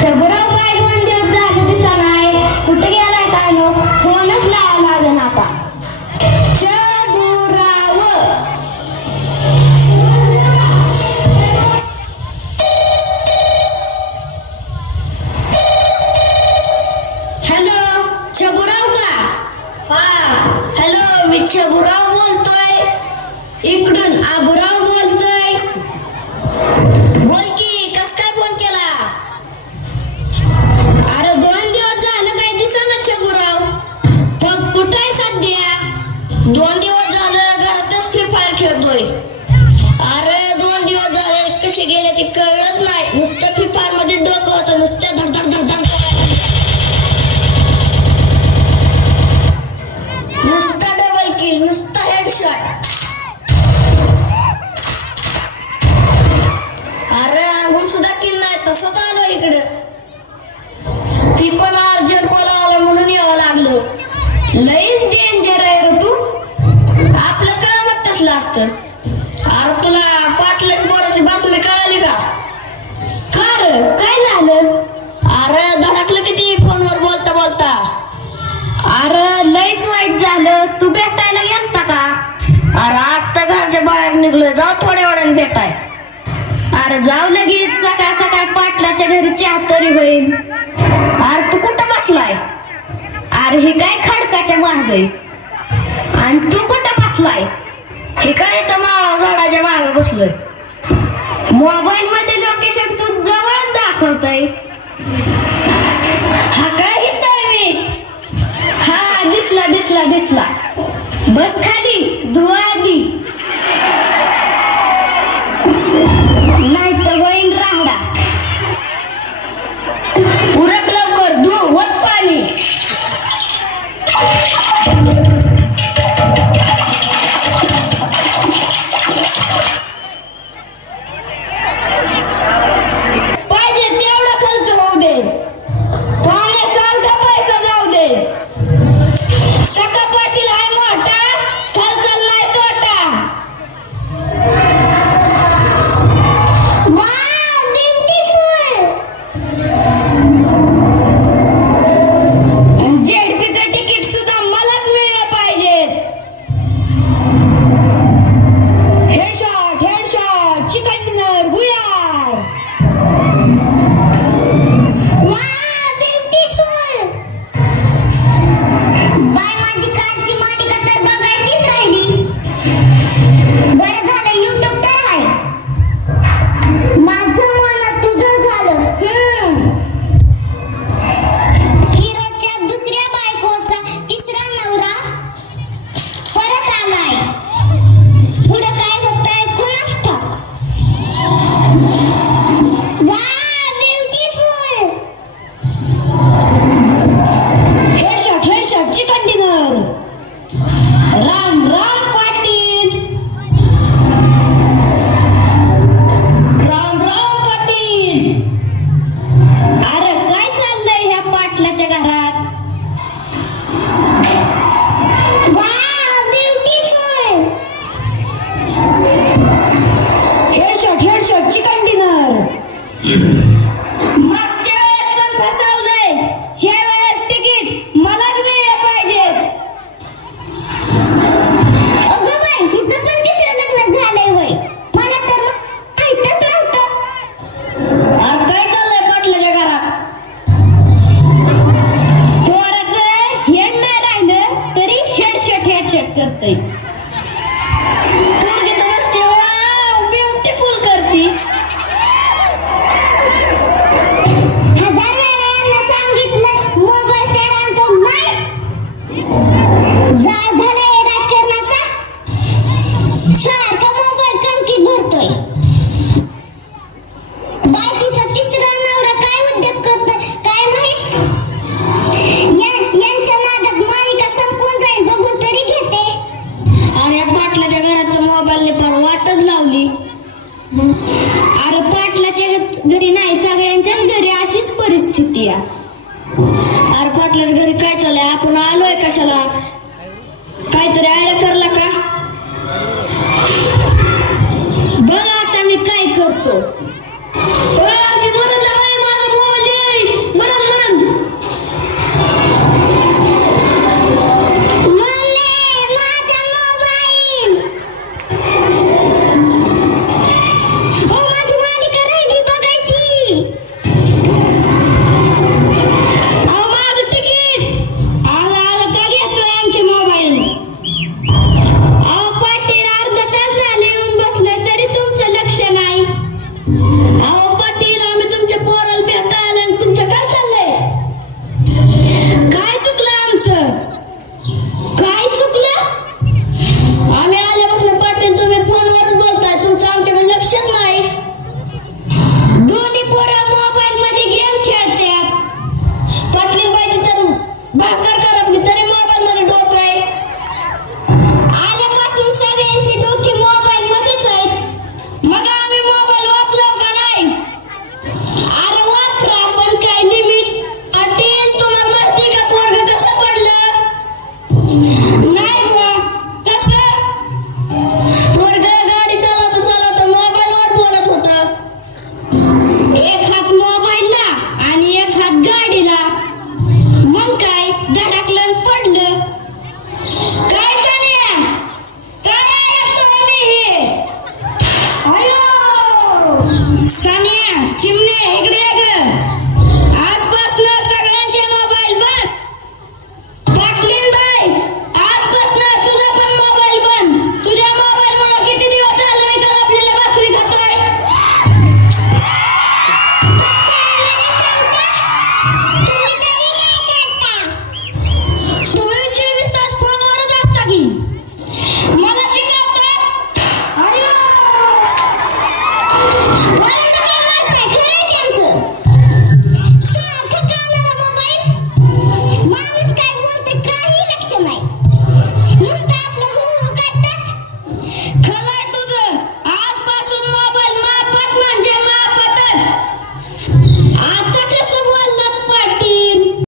加油！कसे गेले ते कळलंच नाही. नुसतं फ्री फायरमध्ये डोकं होतं नुसतं धडधड धडधड नुसता डबल किल नुसता हेडशॉट अरे अंघोळ सुद्धा किल नाही तसंच आलो इकडे. ती पण अर्जंट कोला आला म्हणून यावं लागलो. लईच डेंजर आहे रे तू. आपलं काय म्हणतस लागत असतं अरे तुला समोर बोलता बोलता. अरे लईच वाईट झालं. तू भेटायला गेलता का? अरे आता घरच्या बाहेर निघलो जाऊ थोड्या वेळाने भेटाय. अरे जाऊ लगेच. सकाळ सकाळ पाटलाच्या घरी चहा तरी होईल. अरे तू कुठं बसलाय? अरे हे काय खडकाच्या महागाई आणि तू कुठं बसलाय? हे काय तर माळा झाडाच्या मागे बसलोय? मोबाईल मध्ये लोकेशन तू जवळच दाखवतय. दिसला. बस खा अरे पाटलाच घरी काय चाललंय? आपण आलोय कशाला? काहीतरी आयड करला का? बघा आता मी काय करतो. power